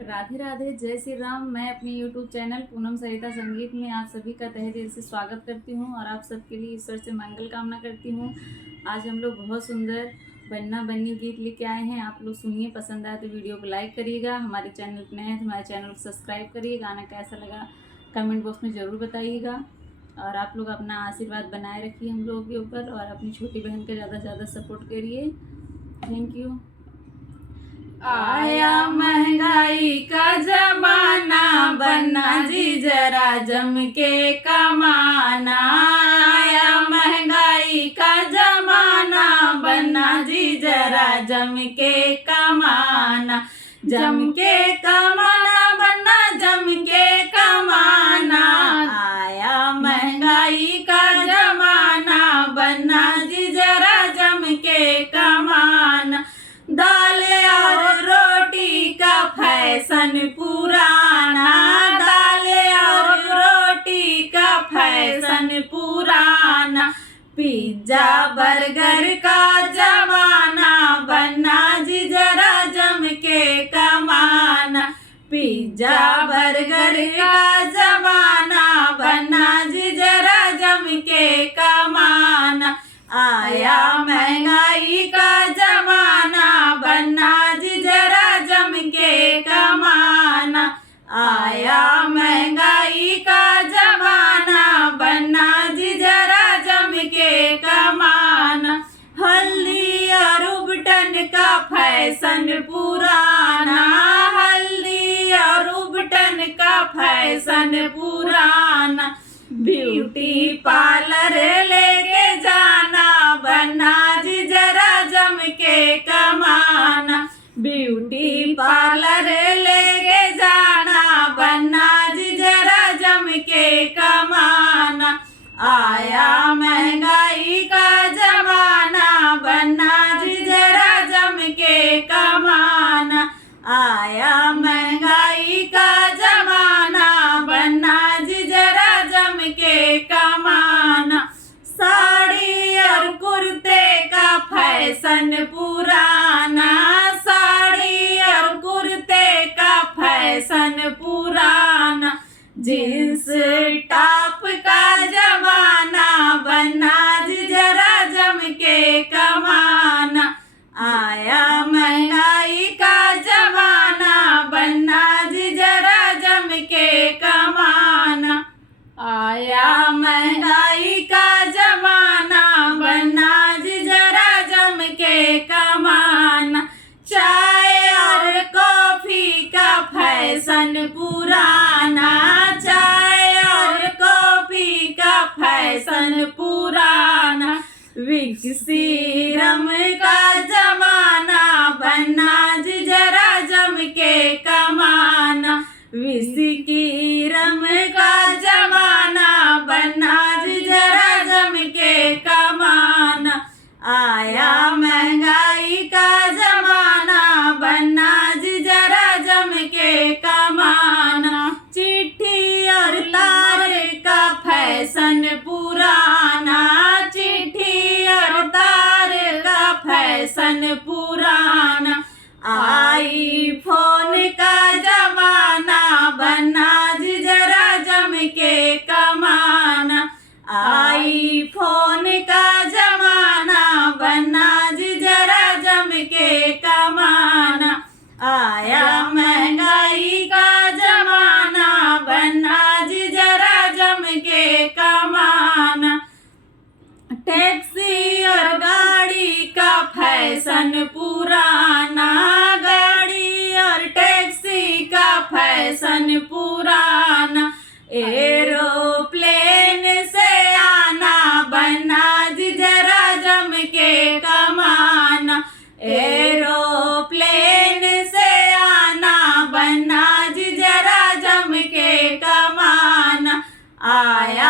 राधे राधे, जय श्री राम। मैं अपने YouTube चैनल पूनम सरिता संगीत में आप सभी का तहे दिल से स्वागत करती हूँ और आप सबके लिए ईश्वर से मंगल कामना करती हूँ। आज हम लोग बहुत सुंदर बन्ना बन्नी गीत लेके आए हैं। आप लोग सुनिए, पसंद आए तो वीडियो को लाइक करिएगा। हमारे चैनल पर नए हैं तो हमारे चैनल को सब्सक्राइब करिए। गाना कैसा लगा कमेंट बॉक्स में ज़रूर बताइएगा और आप लोग अपना आशीर्वाद बनाए रखिए हम लोगों के ऊपर और अपनी छोटी बहन का ज़्यादा से ज़्यादा सपोर्ट करिए। Thank you. आया महंगाई का जमाना, बन्ना जी जरा जम के कमाना। आया महंगाई का जमाना, बन्ना जी जरा जम के कमाना। जम के कमाना बन्ना, जम के कमाना। आया महंगाई का जमाना, बन्ना जी जरा जम के कमाना। दाल और रोटी का फैशन पुराना, दाल और रोटी का फैशन पुराना। पिज्जा बर्गर का जमाना, बन्ना जी जरा जम के कमाना। पिज्जा बर्गर का जमाना, बन्ना जी जरा जम के कमाना। आया महंगाई का जमाना, बन्ना जी जरा जम के कमाना। आया महंगाई का जमाना, बन्ना जी जरा जम के कमाना। हल्दी और उबटन का फैशन पुराना, हल्दी और उबटन का फैशन पुराना। ब्यूटी पार्लर लेके जाना, बन्ना जी जरा जम के कमाना। ब्यूटी पार्लर लेके जाना, बन्ना जी जरा जम के कमाना। आया महंगाई का जमाना, बन्ना जी जरा जम के कमाना। आया महंगाई का जमाना, बन्ना जी जरा जम के कमाना। साड़ी और कुर्ते का फैशन पुराना, साड़ी और कुर्ते का फैशन पुराना। जींस टॉप का जमाना, बन्ना जी जरा जम के कमाना। आया महंगाई का जमाना, बन्ना जी जरा जम के कमाना। आया महंगाई का जमाना, बन्ना जी जरा जम के कमाना। चाय और कॉफी का फैशन पुराना, चाय और कॉफी का फैशन पुराना। विक्सीरम का जमाना, बन्ना जी जरा जम के कमाना। विस्की रम का जमाना, बन्ना जी जरा जम के कमाना। आया महंगाई का जमाना, बन्ना जी जरा जम के कमाना। चिट्ठी और तार का फैशन पुराना, चिट्ठी और तार का फैशन पुराना। आईफोन का जमाना, बन्ना जी जरा जम के कमाना। आईफोन का जमाना, बन्ना जी जरा जम के कमाना। आया महंगाई का जमाना, बन्ना जी जरा जम के कमाना। टैक्सी और गाड़ी का फैशन पुराना, गाड़ी और टैक्सी का फैशन पुराना। एरोप्लेन से आना, बन्ना जी जरा जम के कमाना। एरोप्लेन से आना, बन्ना जी जरा जम के कमाना। आया